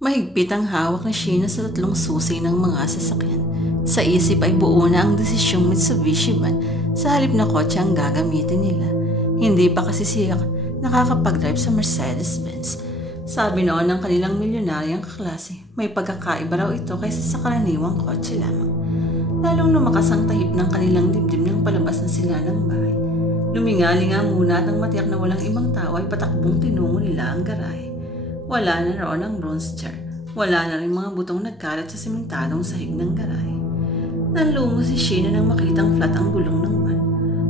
Mahigpit ang hawak ni Sheena sa tatlong susi ng mga sasakyan. Sa isip ay buo na ang desisyong Mitsubishi van sa halip na kotse ang gagamitin nila. Hindi pa kasi siya nakakapag-drive sa Mercedes-Benz. Sabi noon ng kanilang milyonaryang kaklase, may pagkakaiba raw ito kaysa sa karaniwang kotse lamang. Lalong lumakas ang tahip ng kanilang dibdib nang palabas na sila ng bahay. Lumingalinga muna at nang matiyak na walang ibang tao ay patakbong tinungo nila ang garahe. Wala na roon ang bronze chair. Wala na rin mga butong nagkalat sa simentadong sahig ng garahe. Nanlungo si Sheena nang makitang flat ang gulong ng van.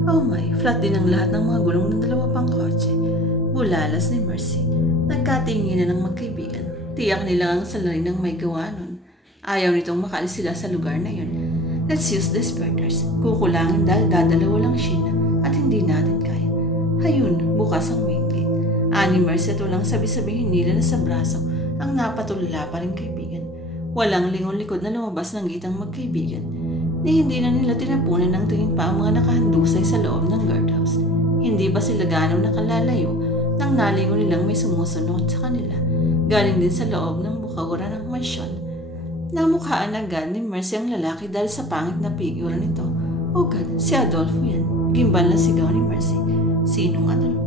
Oh my, flat din ang lahat ng mga gulong ng dalawa pang kotse. Bulalas ni Mercy. Nagkatingin na ng magkaibigan. Tiyak nila ang salarin ng may gawa nun. Ayaw nitong makaalis sila sa lugar na yun. Let's use the spurters. Kukulangin dahil dadalawa lang Sheena at hindi natin kaya. Hayun, bukas ang main gate. Ani Mercy at walang sabi-sabihin nila na sa braso ang napatulala pa rin kaibigan. Walang lingon likod na lumabas ng gitang magkaibigan. Hindi na nila tinapunan ng tingin pa ang mga nakahandusay sa loob ng guardhouse. Hindi pa sila gano'ng nakalalayo nang nalingon nilang may sumusunod sa kanila. Galing din sa loob ng bukawara ng mansyon. Namukhaan agad ni Mercy ang lalaki dahil sa pangit na figura nito. Oh God, si Adolfo yan. Gimbal na sigaw ni Mercy. Sinong Adolfo?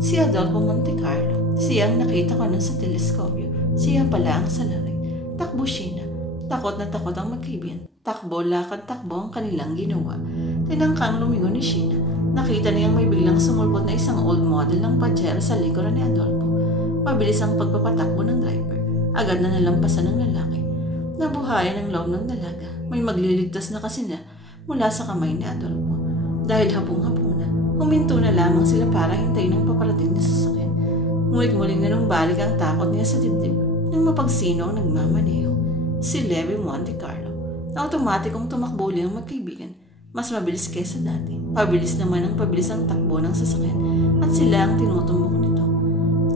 Si Adolfo Monte Carlo. Siya ang nakita ko nun sa teleskopyo. Siya pala ang salarin. Takbo Sheena. Takot na takot ang magkaibigan. Takbo, lakad, takbo ang kanilang ginawa. Tinangkang lumingon ni Sheena. Nakita niyang may biglang sumulpot na isang old model ng Pajero sa likuran ni Adolfo. Mabilis ang pagpapatakbo ng driver. Agad na nalampasan ng lalaki. Nabuhayan ang loob ng dalaga. May magliligtas na kasi na mula sa kamay ni Adolfo. Dahil hapong-hapong na, huminto na lamang sila para hintayin ang paparating na sasakyan. Muling-muling na nung balik ang takot niya sa dibdib nang mapagsino ang nagmamaneho. Si Levi Monte Carlo. Na automatikong tumakbo ulit ang magkaibigan. Mas mabilis kaysa dati. Pabilis naman ang pabilis ang takbo ng sasakyan at sila ang tinutumbok nito.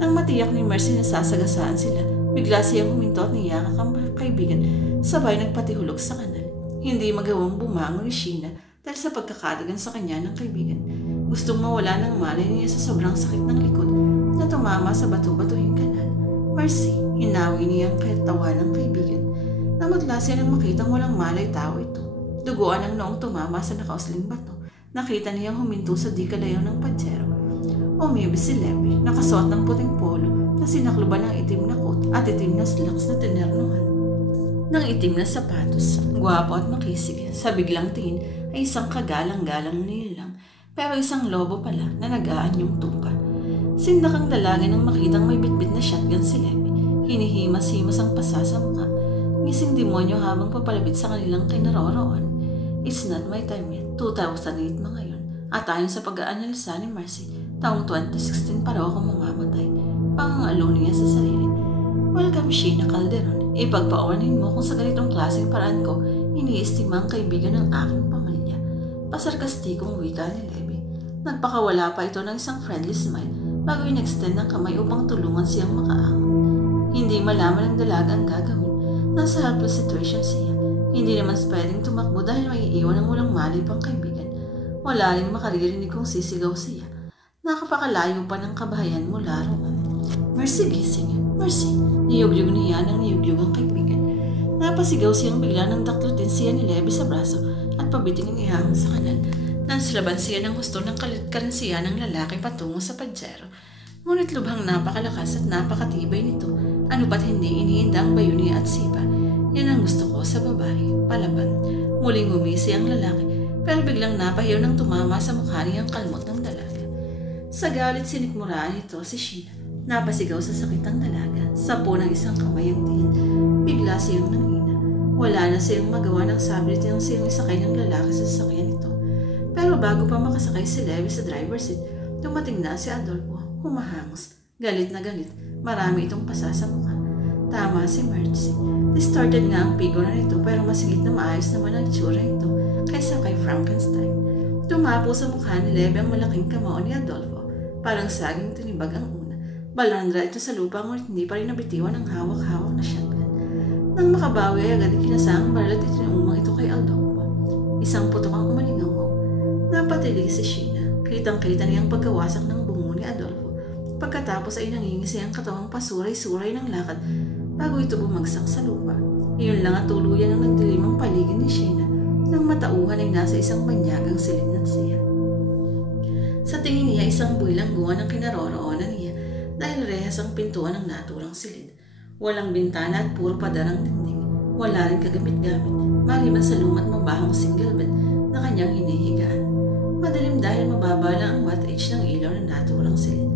Nang matiyak ni Mercy na sasagasaan sila, bigla siyang huminto at niyakak ang kaibigan sabay nagpatihulog sa kanal. Hindi magawang bumangon ni Sheena dahil sa pagkakadagan sa kanya ng kaibigan. Gustong mawala ng malay niya sa sobrang sakit ng likod na tumama sa bato-batuhing kanal. Mercy, hinawi niya ang katawan ng kaibigan. Namagla siya nang makitang walang malay tao ito. Duguan ang noong tumama sa nakausling bato. Nakita niyang huminto sa di kalayo ng Pajero. Umibig si Levi, nakasuot ng puting polo na sinakluban ng itim na coat at itim na slacks na tinernuhan ng itim na sapatos. Gwapo at makisig. Sa biglang tingin ay isang kagalang-galang nilang pero isang lobo pala na nag-aanyong tuka. Sindak ang dalaga nang makitang may bitbit na shotgun si Levi. Hinihimas-himas ang pasa sa mukha. Ngising demonyo habang papalapit sa kanilang kinaroroohan. It's not my time yet. 2008 mga yun. At ayon sa pag-aanalisa ni Mercy, taong 2016 para ako mamamatay. Pangangalo niya sa sarili. Welcome Sheena Calderon. Ipagpaawanin mo kung sa ganitong klaseng paraan ko iniistima ang kaibigan ng aking pamilya. Pasarkastikong wika ni Levi. Nagpakawala pa ito ng isang friendly smile bago in-extend ng kamay upang tulungan siyang makaangon. Hindi malaman ng dalaga ang gagawin. Nasa helpless situation siya. Hindi naman pwedeng tumakbo dahil may iiwan ng walang mali pang kaibigan. Wala rin makaririnig kung sisigaw siya. Nakapakalayo pa ng kabahayan mula roon. Mercy gising. Mercy. Niyugyug niya ng niyugyug ang kaibigan. Napasigaw siyang bigla ng daklutin siya ni Levi sa braso at pabiting ihahon sa kanal. Nansilaban siya ng gusto ng karinsiya ng lalaki patungo sa Pajero. Ngunit lubhang napakalakas at napakatibay nito. Ano pat hindi iniinda ang bayuni at sipa. Yan ang gusto ko sa babae. Palaban. Muling gumisi ang lalaki pero biglang napahiyaw nang tumama sa mukha niyang kalmot ng dalaga. Sa galit sinikmuraan nito si Sheena. Napasigaw sa sakit ang dalaga. Sapo ng isang kamay ang tingin. Bigla siyang nangina. Wala na siyang magawa ng sablit niyang siyang isakay ng lalaki sa sasakyan nito. Pero bago pa makasakay si Levi sa driver's seat, dumating na si Adolfo. Humahangos. Galit na galit. Marami itong pasa sa mukha. Tama si Mercy. Distorted nga ang figura nito pero masigit na maayos naman ang itsura nito kaysa kay Frankenstein. Tumapo sa mukha ni Levi ang malaking kamao ni Adolfo. Parang saging tinibag ang una. Balandra ito sa lupa ngunit hindi pa rin nabitiwan ang hawak-hawak na shotgun. Nang makabawi ay agad ikinasa ang baril at itinumang ito kay Adolfo. Isang putok ang umalingaw. Napatilig si Sheena. Kitang-kita niyang pagkawasak ng bungo ni Adolfo. Pagkatapos ay nangingisi ang katawang pasuray-suray ng lakad bago ito bumagsak sa lupa. Iyon lang at tuluyan ang nagdilim ang paligid ni Sheena nang matauhan ay nasa isang banyagang silid na siya. Sa tingin niya, isang buwilangguan ang kinaroroonan niya dahil rehas ang pintuan ng naturang silid. Walang bintana at puro padarang dingding. Wala rin kagamit-gamit, maliban sa lumat mabahong single bed na kanyang hinihigaan. Madilim dahil mababa lang ang wattage ng ilaw ng naturang silid.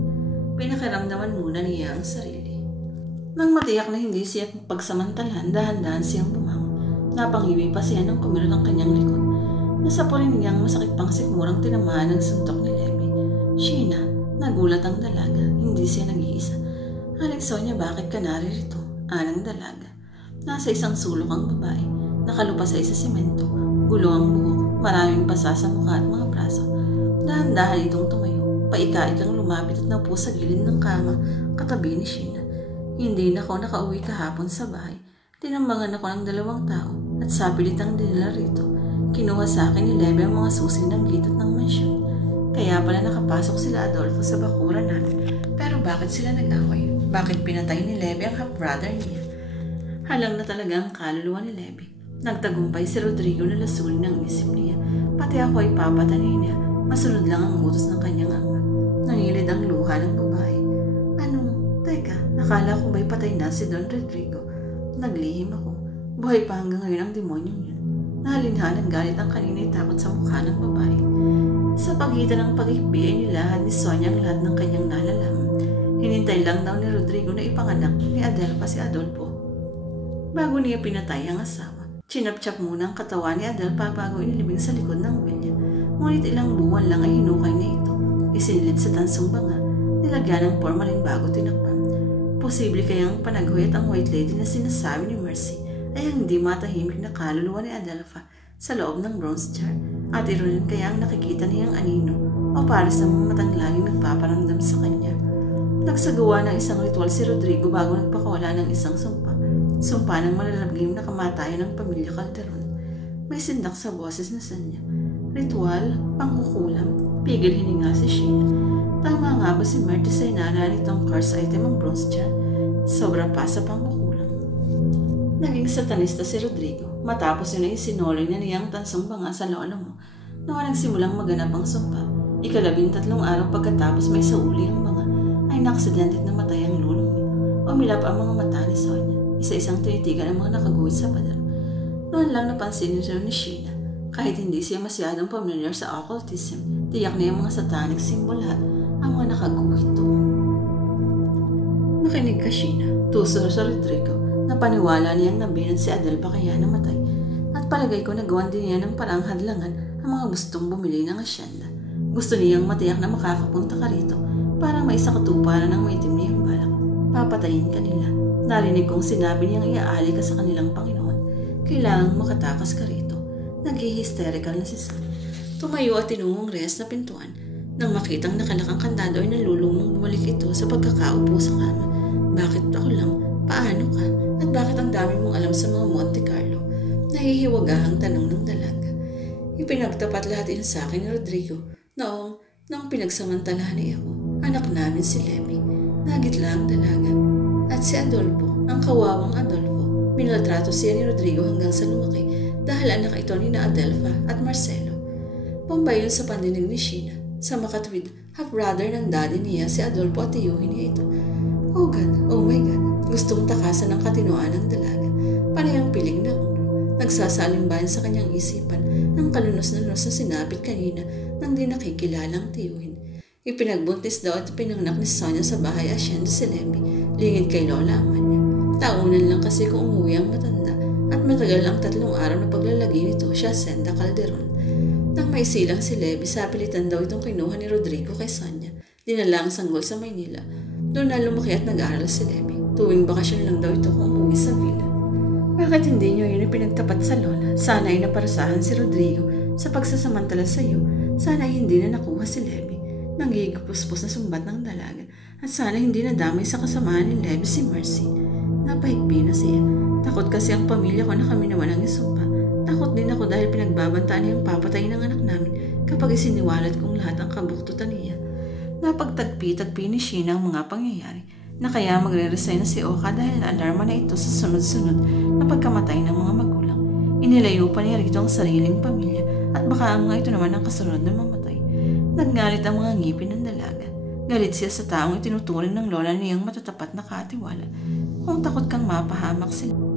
Pinakaramdaman muna niya ang sarili. Nang matiyak na hindi siya pagsamantalahan, dahan-dahan siyang bumangon. Napangiwi pa siya nang kumirot ang kanyang likod. Nasa puling niyang masakit pang sikmurang tinamaan ng suntok ni Levy. Sheena, nagulat ang dalaga. Hindi siya nag-iisa. Aling Sonia, bakit ka naririto? Anang dalaga. Nasa isang sulok ang babae. Nakalupa sa isa simento. Gulo ang buhok. Maraming pasa sa mukha at mga braso. Dahan-dahan itong tumayo. Paika-ikang lumapit at naupo sa gilid ng kama katabi ni Sheena. Hindi na ako nakauwi kahapon sa bahay. Tinambangan ako ng 2 tao at sapilitang dinala rito. Kinuha sa akin ni Levy ang mga susi ng gate at ng mansyon. Kaya pala nakapasok sila Adolfo sa bakuran namin. Pero bakit sila nag-away? Bakit pinatay ni Levy ang half-brother niya? Halang na talaga ang kaluluwa ni Levy. Nagtagumpay si Rodrigo na lasunin ang isip niya. Pati ako ay papatayin niya. Masunod lang ang utos ng kanyang ama. Nangilid ang luha ng babae. Teka, nakala ko ba'y patay na si Don Rodrigo? Naglihim ako. Buhay pa hanggang ngayon ang demonyong yun. Nahalinhalang galit ang kanina'y takot sa mukha ng babae. Sa pagitan ng pag-ikbi ay nilahad ni Sonia ang lahat ng kanyang nalalaman. Hinintay lang daw ni Rodrigo na ipanganak ni Adelfa si Adolfo. Bago niya pinatay ang asawa, chinap-chap muna ang katawan ni Adelfa bago inilibing sa likod ng wilya. Ngunit ilang buwan lang ay hinukay na ito. Isinilid sa tansong banga, nilagyan ng formalin bago tinakpan. Posible kayang panaghoy at ang white lady na sinasabi ni Mercy ay ang hindi matahimik na kaluluwa ni Adelfa sa loob ng bronze jar. At ironin kaya ang nakikita niyang anino o para sa mga matang laging nagpaparamdam sa kanya. Nagsagawa ng isang ritual si Rodrigo bago nagpakawala ng isang sumpa. Sumpa ng malalabgim na kamatayan ng pamilya Calderon. May sindak sa boses na sanya. Ritual, pangkukulam, pigil hininga si Sheena. Tama nga ba si Marty sa inana nitong curse item ang bronze jar? Sobra pa sa pangkukulam. Naging satanista si Rodrigo matapos yun ay sinoloy na niyang tansong banga sa lolo mo na nagsimulang maganap ang sumpa. 13 araw pagkatapos may sauli ang banga ay naaksidente na matay ang lolo mo. Umilap ang mga mata ni Sonia. Isa-isang tinitigan ang mga nakaguhit sa pader. Noon lang napansin ni Sheena. Kahit hindi siya masyadong familiar sa occultism, tiyak na yung mga satanic symbol lahat ang mga nakaguhit doon. Nakinig ka, Sheena. Tuso sa Rodrigo na paniwala niyang nabinan si Adelfa kaya namatay. At palagay ko nagawan din niya ng parang hadlangan ang mga gustong bumili ng asyenda. Gusto niyang matiyak na makakapunta ka rito para may isa katuparan ng maitim niyang balak. Papatayin ka nila. Narinig kong sinabi niyang iaali ka sa kanilang Panginoon. Kailangang makatakas ka rito. Nag-hysterical na si Sam. Tumayo at tinungong rehas na pintuan. Nang makitang nakalakang kandado ay nalulumong bumalik ito sa pagkakaupo sa kama. Bakit ako lang? Paano ka? At bakit ang dami mong alam sa mga Monte Carlo? Nahihiwagahang tanong ng dalaga. Ipinagtapat lahat yun sa akin ni Rodrigo noong pinagsamantalahan niya ako. Anak namin si Levy. Nagitla ang dalaga. At si Adolfo, ang kawawang Adolfo, minaltrato siya ni Rodrigo hanggang sa lumaki dahil anak ito ni na Adelfa at Marcelo. Bombay yun sa pandinig ni Sheena. Sa makatwid, half-brother ng daddy niya si Adolfo at tiyuhin niya ito. Oh God, oh my God, gustong takasan ng katinoan ng dalaga. Panay ang pilig na ulo. Nagsasalimbahan sa kanyang isipan ng kalunos-lunos na sinapit kanina nang di nakikilalang tiyuhin. Ipinagbuntis daw at pinangnak ni Sonia sa bahay asyenda si Levy, lingid kay Lola ang niya. Taunan lang kasi kung umuwi ang matanda at matagal ang 3 araw na paglalagi nito siya Senda Calderon. Nang may silang si Levy, sapilitan daw itong kinuha ni Rodrigo kay Sonia. Dinala ang sanggol sa Maynila. Doon na lumaki at nag-aaral si Levy. Tuwing bakasyon lang daw ito kung umuwi sa villa. Bakit hindi niyo yun pinagtapat sa Lola? Sana ay naparasahan si Rodrigo sa pagsasamantala sa iyo. Sana ay hindi na nakuha si Levy. Nanggigpuspos na sumbat ng dalaga. At sana hindi nadamay sa kasamahan ni Levy si Mercy. Napahigpi na siya. Takot kasi ang pamilya ko na kami naman ang isumpa. Takot din ako dahil pinagbabantaan niyang papatay ng anak namin kapag isiniwalat kong lahat ang kabuktutan niya. Napagtagpi-tagpi ni Sheena ang mga pangyayari. na kaya magre-resign na si Oka dahil na-alarma na ito sa sunod-sunod na pagkamatay ng mga magulang. Inilayo pa ni Rito ang sariling pamilya at baka nga ito naman ang kasunod na mamatay. Nagngalit ang mga ngipin ng dalaga. Galit siya sa taong itinuturing ng lola niyang matatapat na katiwala. Kung takot kang mapahamak sila,